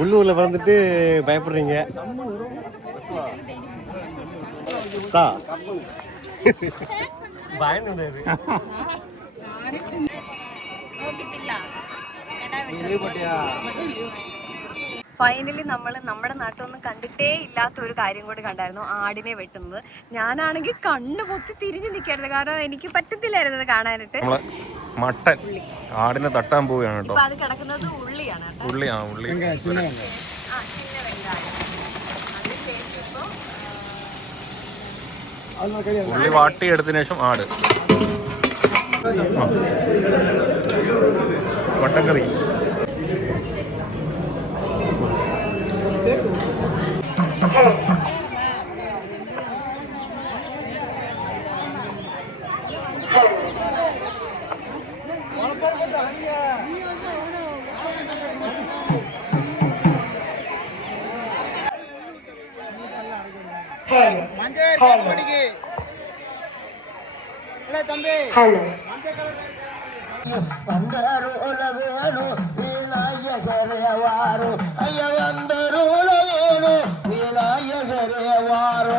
உள்ளூர்ல வளர்ந்துட்டு பயப்படுறீங்க. பயந்துடாது. ഫൈനലി നമ്മൾ നമ്മുടെ നാട്ടിലൊന്നും കണ്ടിട്ടേ ഇല്ലാത്ത ഒരു കാര്യം കൂടി കണ്ടായിരുന്നു, ആടിനെ വെട്ടുന്നത്. ഞാനാണെങ്കിൽ കണ്ണു പൊത്തി തിരിഞ്ഞു നിൽക്കായിരുന്നു, കാരണം എനിക്ക് പറ്റത്തില്ലായിരുന്നു ഇത് കാണാനായിട്ട്. മട്ടൻ ആടിനെ തട്ടാൻ പോവുകയാണ് കേട്ടോ. അത് കിടക്കുന്നത് ഉള്ളിയാണ്. ഉള്ളി ഉള്ളി വാട്ടിയെടുത്തതിനു ശേഷം ആട്. മട്ടൻ കറി. అందరూ వేణు వినాయకరేవారు అయ్య అందరూ వేణు వినాయకరేవారు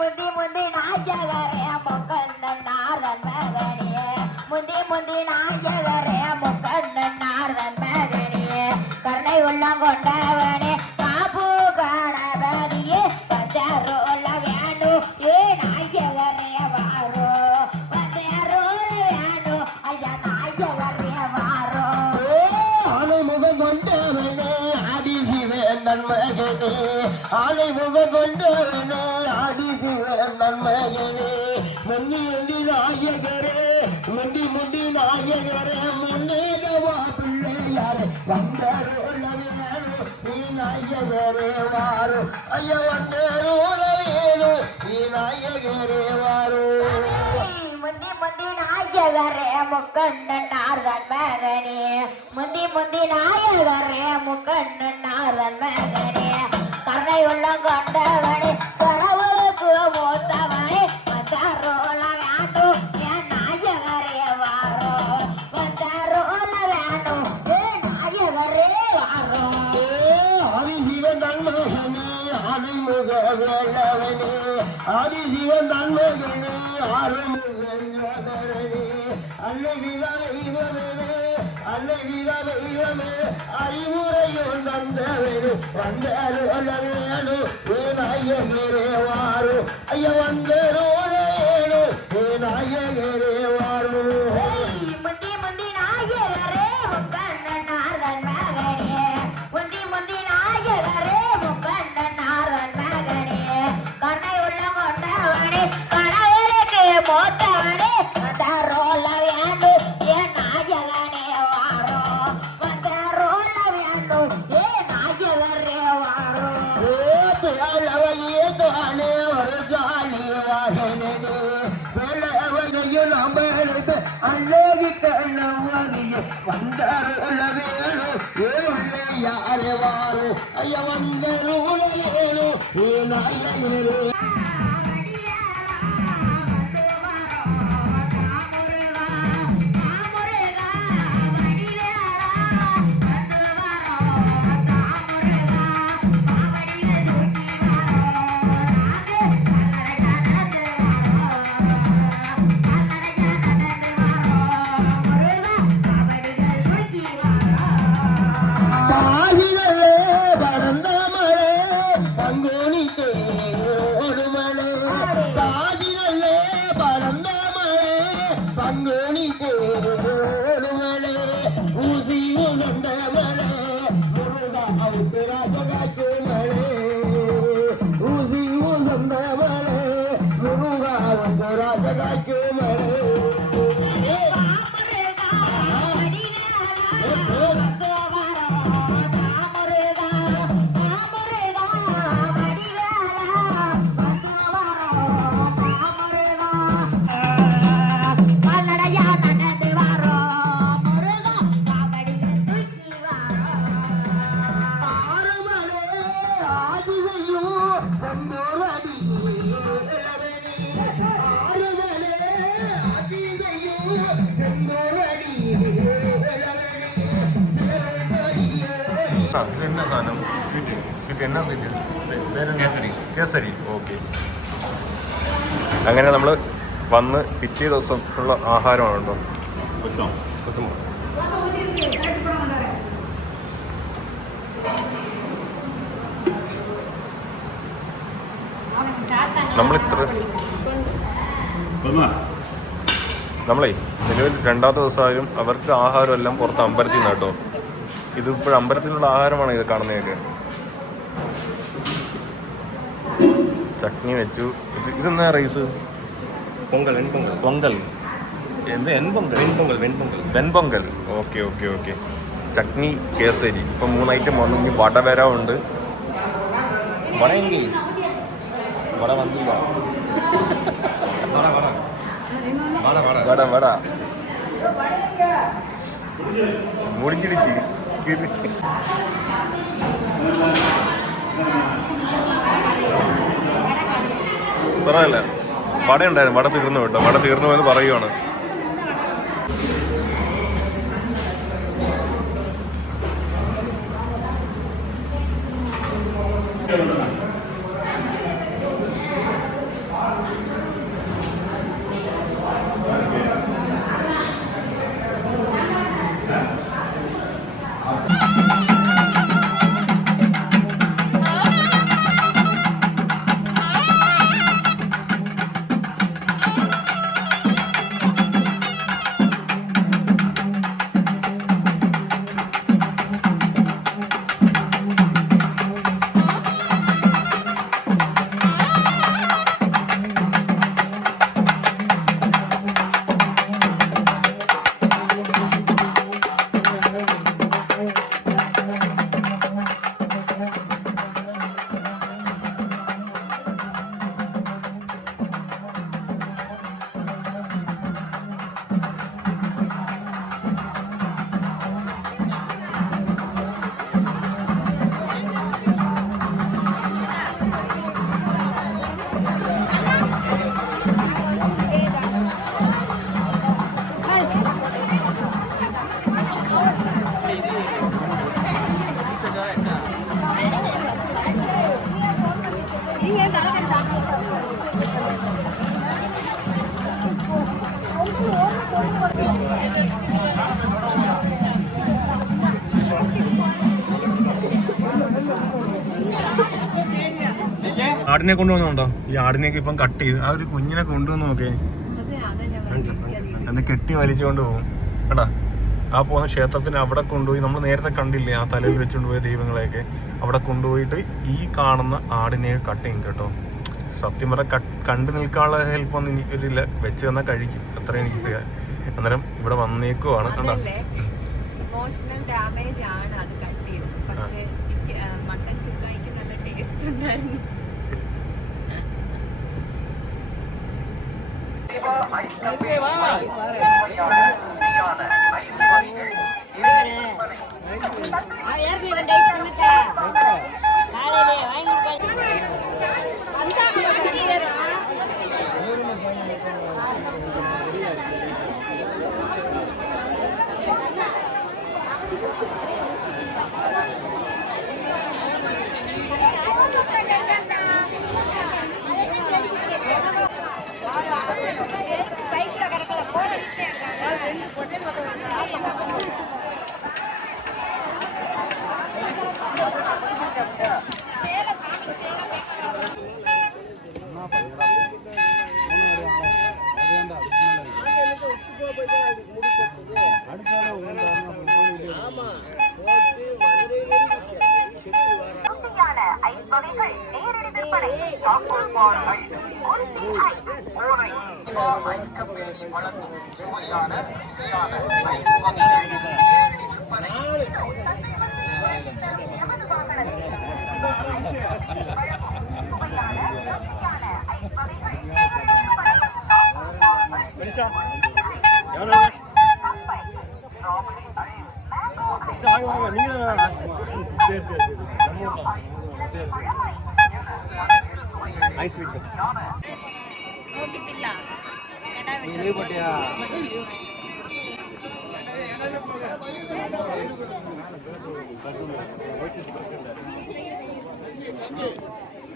ముంది ముంది నాయకరే మొక్కన్నారన్ మగనియే ముంది ముంది నాయకరే మొక్కన్నారన్ మగనియే కర్ణై ఉల్ల కొండవనే కాపు గణపతియే పందరూ వేణు ఏ నాయకరేవారు நன்மகனே ஆனை முக கொண்டவனே ஆடி சிவன் நன்மகனே முந்தி முந்தி நாயகரே முந்தி முந்தி நாயகரே முன்னேகவா பிள்ளையாரே வந்தருளவேனோ நீ நாயகரே வாரோ ஐயா வந்தருளவேனோ நீ நாயகரே வாரோ முந்தி முந்தி நாயகரே முக்கண்ணனார்தன் மகனே முந்தி முந்தி நாயகரே முக்கண்ணனார்தன் மகனே கருணை உள்ள கொண்டவனே கடவுளுக்கு மூத்தவனே வந்தாரோல வேண்டும் என் நாயகரே வாரோ வந்தாரோல வேண்டும் என் நாயகரே வாரோ ஆதிசிவன் நன்மகனே ஆதிமுக வேளவனே ஆதிசிவன் நன்மகனே ஆறுமுகனே அன்னை விதா தெய்வமே அன்னை விதா தெய்வமே அறிவுரையும் தந்தவனே வந்தருளவேனோ நாயகரே வாரோ ஐயா வந்தருளவேனோ நாயகரே வாரோ முந்தி முந்தி நாயகரே முக்கண்ணனார்தன் மகனே முந்தி முந்தி நாயகரே முக்கண்ணனார்தன் மகனே கண்ணை உள்ள கொண்டவனே கணவனுக்கு மூத்தவனே வந்தருள வேண்டும் என் நாயகனே வாரோ வந்தருள வேண்டும் என் நாயகரே வாரோ பேளவையே தானே ஒரு ஜாலி வாகனே பேளவையும் நம்மளுக்கு அழகு கண்ணவனியே வந்தருள வேணும் ஏ யாரே வாரோ ஐயா வந்தருள வேணும் ஏ நாயகரே பங்குனி தேரோடு மலை ஊசி உசந்த மலை முருகாவுக்கு ராஜகாச்சு மலை ஊசி உசந்த மலை முருகாவுக்கு ராஜகாச்சு மலை செங்கோடி ഇതെന്നാ സാധനം? ഇത് എന്നാ സ്വീറ്റ്? കേസരി. കേസരി, ഓക്കെ. അങ്ങനെ നമ്മൾ വന്ന് പിറ്റേ ദിവസം ഉള്ള ആഹാരമാണ് കേട്ടോ. നമ്മളെ നിലവിൽ രണ്ടാമത്തെ ദിവസമായാലും അവർക്ക് ആഹാരം എല്ലാം പുറത്ത് അമ്പലത്തിൽ നിന്ന് കേട്ടോ. ഇതിപ്പോഴും അമ്പലത്തിനുള്ള ആഹാരമാണ് ഇത് കാണുന്നതൊക്കെ. ചട്നി വെച്ചു. ഇതെന്നാ റൈസ്? പൊങ്കൽ. പൊങ്കൽ എന്ത്? Ven pongal. Okay okay okay. Chutney, Kesari. ഇപ്പം 3 ഐറ്റം വന്നു. ഇനി വട വരാറുണ്ട്. വടയെങ്കിൽ വട വന്നില്ല. വട മുടിഞ്ഞിടിച്ച് പറയല്ല. വട ഉണ്ടായിരുന്നു. വട തീർന്നു കേട്ടോ. വട തീർന്നു എന്ന് പറയുവാണ്. ആടിനെ കൊണ്ടുവന്നുണ്ടോ? ഈ ആടിനെയൊക്കെ ഇപ്പം കട്ട് ചെയ്ത് ആ ഒരു കുഞ്ഞിനെ കൊണ്ടുവന്ന് നോക്കേ. എന്നെ കെട്ടി വലിച്ചുകൊണ്ട് പോകും കേട്ടാ. ആ പോകുന്ന ക്ഷേത്രത്തിന് അവിടെ കൊണ്ടുപോയി, നമ്മൾ നേരത്തെ കണ്ടില്ലേ ആ തലയിൽ വെച്ചുകൊണ്ട് പോയ ദൈവങ്ങളെയൊക്കെ, അവിടെ കൊണ്ടുപോയിട്ട് ഈ കാണുന്ന ആടിനെ കട്ട് ചെയ്യും കേട്ടോ. സത്യം പറഞ്ഞാൽ കണ്ടു നിൽക്കാനുള്ള ഹെൽപ്പൊന്നും എനിക്കൊരില്ല. വെച്ച് തന്നാൽ കഴിക്കും, അത്ര എനിക്ക്. അന്നേരം ഇവിടെ വന്നേക്കുവാണ് കണ്ടോ. ഇമോഷണൽ ഡാമേജ് ആണ് അത് കട്ട് ചെയ്തത്. പക്ഷേ മട്ടൻ ചുക്കായിക്ക് നല്ല ടേസ്റ്റ് ഉണ്ടായിരുന്നു.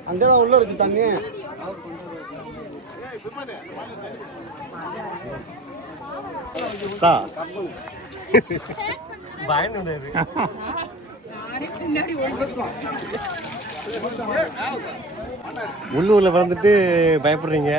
அங்கதான் உள்ள இருக்கு தண்ணி. பயந்து உள்ளூர்ல பிறந்துட்டு பயப்படுறீங்க.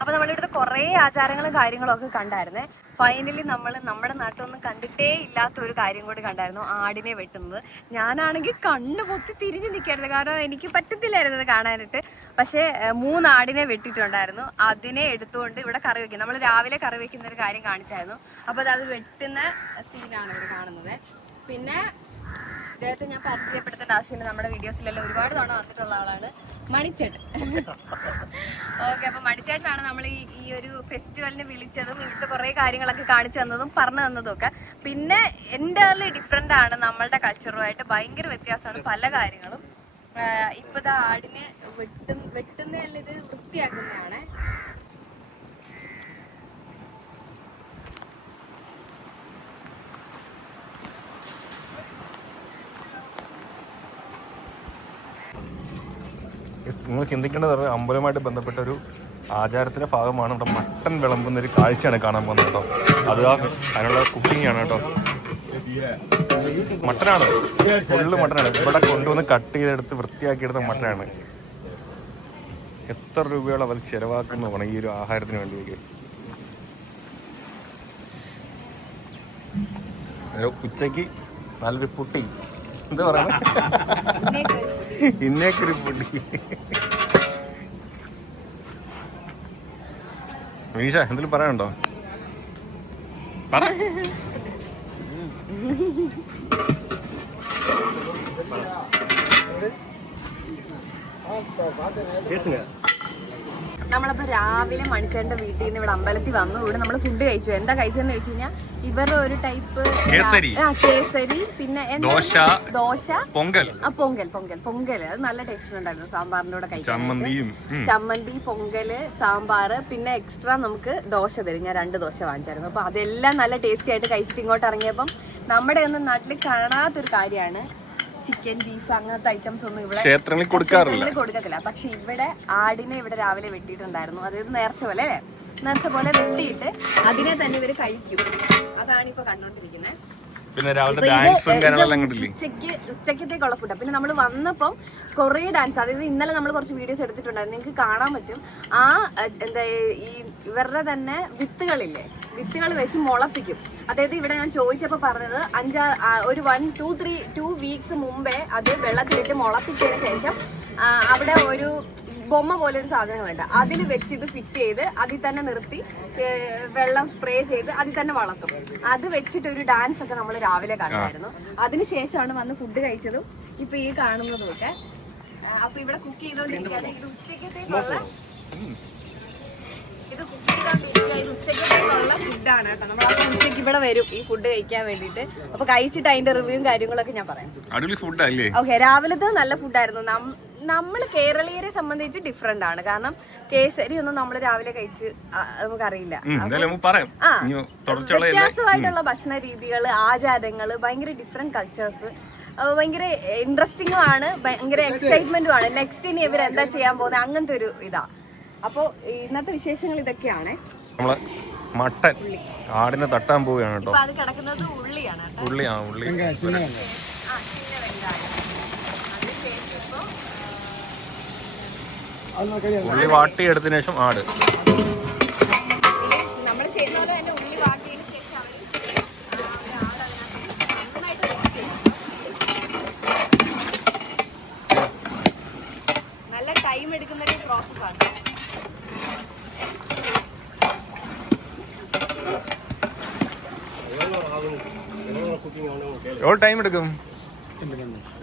അപ്പൊ നമ്മളിവിടുത്തെ കുറേ ആചാരങ്ങളും കാര്യങ്ങളും ഒക്കെ കണ്ടായിരുന്നേ. ഫൈനലി നമ്മൾ നമ്മുടെ നാട്ടിലൊന്നും കണ്ടിട്ടേ ഇല്ലാത്ത ഒരു കാര്യം കൂടി കണ്ടായിരുന്നു, ആടിനെ വെട്ടുന്നത്. ഞാനാണെങ്കിൽ കണ്ണ് പൊത്തി തിരിഞ്ഞു നിൽക്കായിരുന്നു, കാരണം എനിക്ക് പറ്റത്തില്ലായിരുന്നു ഇത് കാണാനായിട്ട്. പക്ഷേ 3 ആടിനെ വെട്ടിയിട്ടുണ്ടായിരുന്നു. അതിനെ എടുത്തുകൊണ്ട് ഇവിടെ കറി വെക്കും. നമ്മൾ രാവിലെ കറി വെക്കുന്ന ഒരു കാര്യം കാണിച്ചായിരുന്നു. അപ്പോൾ അത് വെട്ടുന്ന സീനാണ് ഇവിടെ കാണുന്നത്. പിന്നെ അദ്ദേഹത്തെ ഞാൻ പരിചയപ്പെടുത്തേണ്ട ആവശ്യമില്ല, നമ്മുടെ വീഡിയോസിലെല്ലാം ഒരുപാട് തവണ വന്നിട്ടുള്ള ആളാണ് മണിച്ചേട്ടൻ. ഓക്കെ, അപ്പൊ മണിച്ചേട്ടനാണ് നമ്മൾ ഈ ഒരു ഫെസ്റ്റിവലിന് വിളിച്ചതും ഇവിടുത്തെ കുറെ കാര്യങ്ങളൊക്കെ കാണിച്ചു തന്നതും പറഞ്ഞു തന്നതും ഒക്കെ. പിന്നെ എൻ്റർലി ഡിഫറെന്റ് ആണ്, നമ്മളുടെ കൾച്ചറുമായിട്ട് ഭയങ്കര വ്യത്യാസമാണ് പല കാര്യങ്ങളും. ഇപ്പത്തെ ആടിനെ വെട്ടുന്നതല്ല, ഇത് വൃത്തിയാക്കുന്നതാണ്. നിങ്ങൾ ചിന്തിക്കേണ്ടത് അമ്പലവുമായിട്ട് ബന്ധപ്പെട്ട ഒരു ആചാരത്തിന്റെ ഭാഗമാണ് ഇവിടെ മട്ടൻ വിളമ്പുന്ന ഒരു കാഴ്ചയാണ് കാണാൻ പോകുന്നത് കേട്ടോ. അത് അതിനുള്ള കുക്കിംഗ് ആണ് കേട്ടോ. മട്ടനാണ്, ഫുള്ള് മട്ടനാണ്. ഇവിടെ കൊണ്ടുവന്ന് കട്ട് ചെയ്തെടുത്ത് വൃത്തിയാക്കിയെടുത്ത മട്ടനാണ്. എത്ര രൂപയോളം അവർ ചിലവാക്കുന്നു വേണം ഈ ഒരു ആഹാരത്തിന് വേണ്ടി. ഉച്ചക്ക് നല്ലൊരു പുട്ടി, എന്താ പറയുക, ഇന്നേക്കൊരു പൊടി. മീഷ എന്തെങ്കിലും പറയാനുണ്ടോ? പറ. നമ്മളപ്പോ രാവിലെ മണിച്ചേട്ടന്റെ വീട്ടിൽ നിന്ന് ഇവിടെ അമ്പലത്തിൽ വന്നു. ഇവിടെ നമ്മൾ ഫുഡ് കഴിച്ചു. എന്താ കഴിച്ചതെന്ന് ചോദിച്ചു കഴിഞ്ഞാൽ ഇവരുടെ ഒരു ടൈപ്പ് കേസരി, പിന്നെ ദോശ, പൊങ്കൽ. അത് നല്ല ടേസ്റ്റ് ഉണ്ടായിരുന്നു. സാമ്പാറിന്റെ കൂടെ കഴിച്ചു. ചമ്മന്തി, പൊങ്കല്, സാമ്പാറ്, പിന്നെ എക്സ്ട്രാ നമുക്ക് ദോശ തരും. ഞാൻ 2 ദോശ വാങ്ങിച്ചായിരുന്നു. അപ്പൊ അതെല്ലാം നല്ല ടേസ്റ്റി ആയിട്ട് കഴിച്ചിട്ട് ഇങ്ങോട്ട് ഇറങ്ങിയപ്പം നമ്മുടെ ഒന്നും നാട്ടിൽ കാണാത്തൊരു കാര്യമാണ് ചിക്കൻ, ബീഫ് അങ്ങനത്തെ ഐറ്റംസ് ഒന്നും ഇവിടെ ക്ഷേത്രങ്ങളിൽ കൊടുക്കത്തില്ല. പക്ഷെ ഇവിടെ ആടിനെ ഇവിടെ രാവിലെ വെട്ടിയിട്ടുണ്ടായിരുന്നു. അതായത് നേർച്ച പോലെ വെട്ടിയിട്ട് അതിനെ തന്നെ ഇവര് കഴിക്കും. അതാണ് ഇപ്പൊ കണ്ടോണ്ടിരിക്കുന്നത്. ഉച്ചക്കത്തേക്കുള്ള ഫുഡ്. പിന്നെ നമ്മൾ വന്നപ്പം കുറേ ഡാൻസ്, അതായത് ഇന്നലെ നമ്മൾ കുറച്ച് വീഡിയോസ് എടുത്തിട്ടുണ്ടായിരുന്നു, നിങ്ങൾക്ക് കാണാൻ പറ്റും. ആ എന്താ ഈ ഇവരുടെ തന്നെ വിത്തുകൾ വെച്ച് മുളപ്പിക്കും. അതായത് ഇവിടെ ഞാൻ ചോദിച്ചപ്പോൾ പറഞ്ഞത് ഒരു 1-2 വീക്സ് മുമ്പേ അത് വെള്ളത്തിലിട്ട് മുളപ്പിച്ചതിന് ശേഷം അവിടെ ഒരു ബൊമ്മ പോലെ ഒരു സാധനം വേണ്ട, അതിൽ വെച്ച് ഇത് ഫിറ്റ് ചെയ്ത് അതിൽ തന്നെ നിർത്തി വെള്ളം സ്പ്രേ ചെയ്ത് അതിൽ തന്നെ വളർത്തും. അത് വെച്ചിട്ട് ഒരു ഡാൻസ് ഒക്കെ നമ്മൾ രാവിലെ കണ്ടായിരുന്നു. അതിനുശേഷമാണ് വന്ന് ഫുഡ് കഴിച്ചതും ഇപ്പൊ ഈ കാണുന്നതും ഒക്കെ. അപ്പൊ ഇവിടെ കുക്ക് ചെയ്തോണ്ടിരിക്കുകയാണ്. ഇത് ഉച്ചക്കത്തേക്കുള്ള ഫുഡാണ് കേട്ടോ. നമ്മൾ അപ്പൊ ഉച്ചയ്ക്ക് ഇവിടെ വരും ഈ ഫുഡ് കഴിക്കാൻ വേണ്ടിട്ട്. അപ്പൊ കഴിച്ചിട്ട് അതിന്റെ റിവ്യൂവും കാര്യങ്ങളൊക്കെ ഞാൻ പറയാം. ഓക്കെ, രാവിലത്തെ നല്ല ഫുഡായിരുന്നു. നമ്മൾ കേരളീയരെ സംബന്ധിച്ച് ഡിഫറെന്റ് ആണ്. കാരണം കേസരി ഒന്നും നമ്മൾ രാവിലെ കഴിച്ച് നമുക്കറിയില്ല. വ്യത്യാസമായിട്ടുള്ള ഭക്ഷണ രീതികൾ, ആചാരങ്ങള്, ഭയങ്കര ഡിഫറെന്റ് കൾച്ചേഴ്സ്, ഭയങ്കര ഇൻട്രസ്റ്റിംഗും ആണ്, ഭയങ്കര എക്സൈറ്റ്മെന്റും ആണ്. നെക്സ്റ്റ് ഇനി ഇവർ എന്താ ചെയ്യാൻ പോകുന്നത് അങ്ങനത്തെ ഒരു ഇതാ. അപ്പൊ ഇന്നത്തെ വിശേഷങ്ങൾ ഇതൊക്കെയാണ്. നമ്മളെ മട്ടൻ ആടിനെ തട്ടാൻ പോവുകയാണ് കേട്ടോ. അത് കിടക്കുന്നത് ഉള്ളിയാണ്. ഉള്ളി വാട്ടിയെടുത്തതിനു ശേഷം ആട്. നമ്മൾ ചെയ്യുന്ന പോലെ തന്നെ ഉള്ളി വാട്ടിയതിനു ശേഷം നല്ല ടൈം എടുക്കുന്ന ഒരു പ്രോസസ്സാണ്. എவ்வளோ ടൈം എടുക്കും?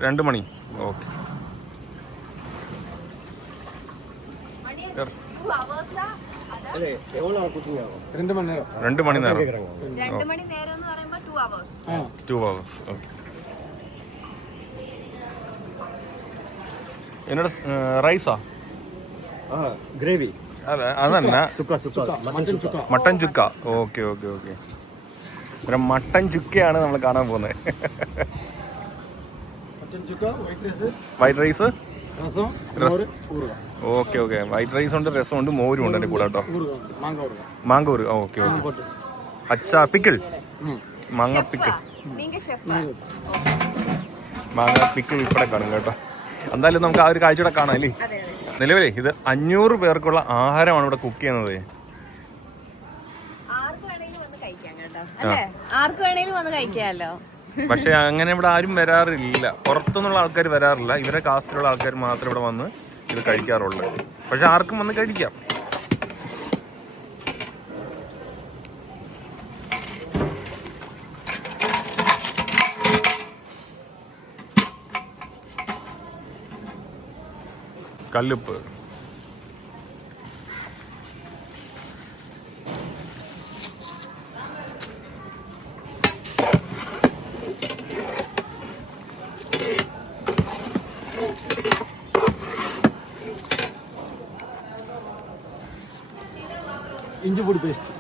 2 മണി. ഓക്കെ. 2 hours-ആ? അല്ലേ എവ്വളോ കുക്കിംഗ് ആവും 2 മണി നേരം 2 മണി നേരം എന്ന് പറയുമ്പോൾ 2 hours. 2 hours. ഓക്കെ. എന്നോട് റൈസാ? ഗ്രേവി അതെ അതന്നെ. Mutton chukka. Okay okay okay. ഒരു മട്ടൻ ചുക്കയാണ് നമ്മൾ കാണാൻ പോകുന്നത്. White rice, okay okay. White rice ഉണ്ട്, രസമുണ്ട്, മോരും ഉണ്ട് എൻ്റെ കൂടെ കേട്ടോ. മാങ്കോറ്. Okay okay. അച്ചാ പിക്കിൾ, മാങ്ങ പിക്കിൾ, മാങ്ങ പിക്കിൾ ഉൾപ്പെടെ കാണും കേട്ടോ. എന്തായാലും നമുക്ക് ആ ഒരു കാഴ്ചയുടെ കാണാം അല്ലേ. നിലവിലേ ഇത് 500 പേർക്കുള്ള ആഹാരമാണ് ഇവിടെ കുക്ക് ചെയ്യുന്നത്. ആർക്ക് വേണേലും വന്ന് കഴിക്കാമല്ലോ. പക്ഷെ അങ്ങനെ ഇവിടെ ആരും വരാറില്ല, പുറത്തുനിന്നുള്ള ആൾക്കാർ വരാറില്ല. ഇവരെ കാസ്റ്റിലുള്ള ആൾക്കാർ മാത്രമേ ഇവിടെ വന്ന് ഇത് കഴിക്കാറുള്ളൂ. പക്ഷെ ആർക്കും വന്ന് കഴിക്കാം. കല്ലുപ്പ്,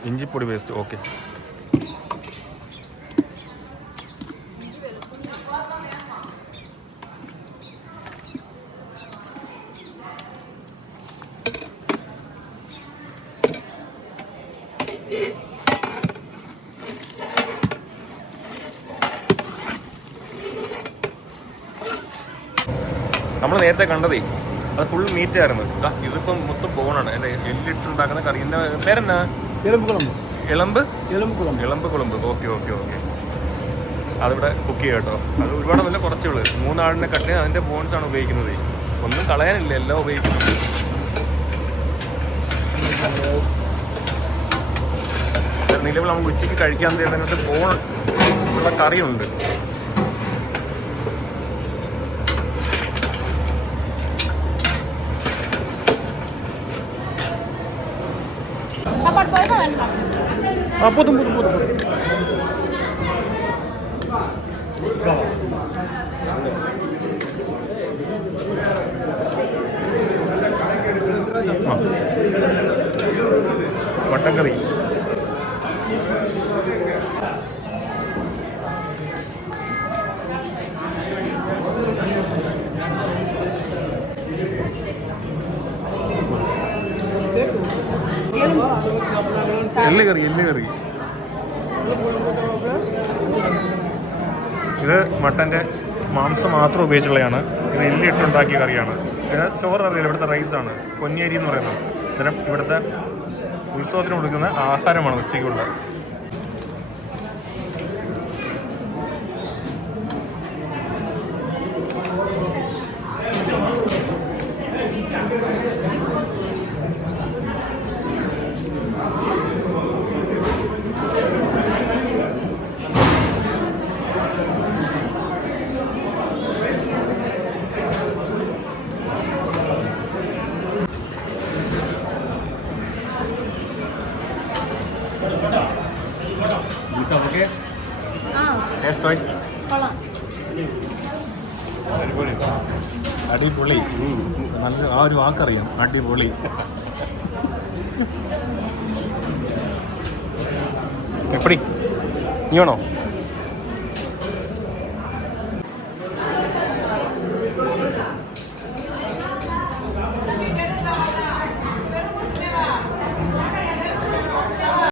ഇഞ്ചിപ്പൊടി പേസ്റ്റ്. ഓക്കെ. നമ്മൾ നേരത്തെ കണ്ടതേ അത് ഫുൾ മീറ്റ് ആയിരുന്നു. ഇതിപ്പം മൊത്തം ബോണാണ്. എൻ്റെ എല്ലിട്ടുണ്ടാക്കുന്ന കറി. എൻ്റെ പേരെന്നാ? എളമ്പ് കുളമ്പ്. Okay okay okay. അതിവിടെ കുക്ക് ചെയ്യാം കേട്ടോ. അത് ഒരുപാടൊന്നുമില്ല, കുറച്ചേ ഉള്ളൂ. 3 ആടിനെ കട്ട് അതിൻ്റെ ബോൺസ് ആണ് ഉപയോഗിക്കുന്നത്. ഒന്നും കളയാനില്ല, എല്ലാം ഉപയോഗിക്കുന്നുണ്ട്. നിലവിൽ നമുക്ക് ഉച്ചയ്ക്ക് കഴിക്കാൻ തരുന്നതിനകത്ത് ബോൺ ഉള്ള കറിയുണ്ട്. Potong. Mutton curry. എല്ല് കറി. ഇത് മട്ടൻ്റെ മാംസം മാത്രം ഉപയോഗിച്ചുള്ളതാണ്. ഇത് എല്ലിട്ടുണ്ടാക്കിയ കറിയാണ്. പിന്നെ ചോറ് അറിയില്ല, ഇവിടുത്തെ റൈസാണ്, പൊന്നിയരി എന്ന് പറയുന്നത്. അന്നേരം ഇവിടുത്തെ ഉത്സവത്തിന് കൊടുക്കുന്ന ആഹാരമാണ് ഉച്ചയ്ക്കുള്ള. അടിപൊളി. നല്ല ആ ഒരു വാക്കറിയാം, അടിപൊളി. എപ്പടി നീ വേണോ?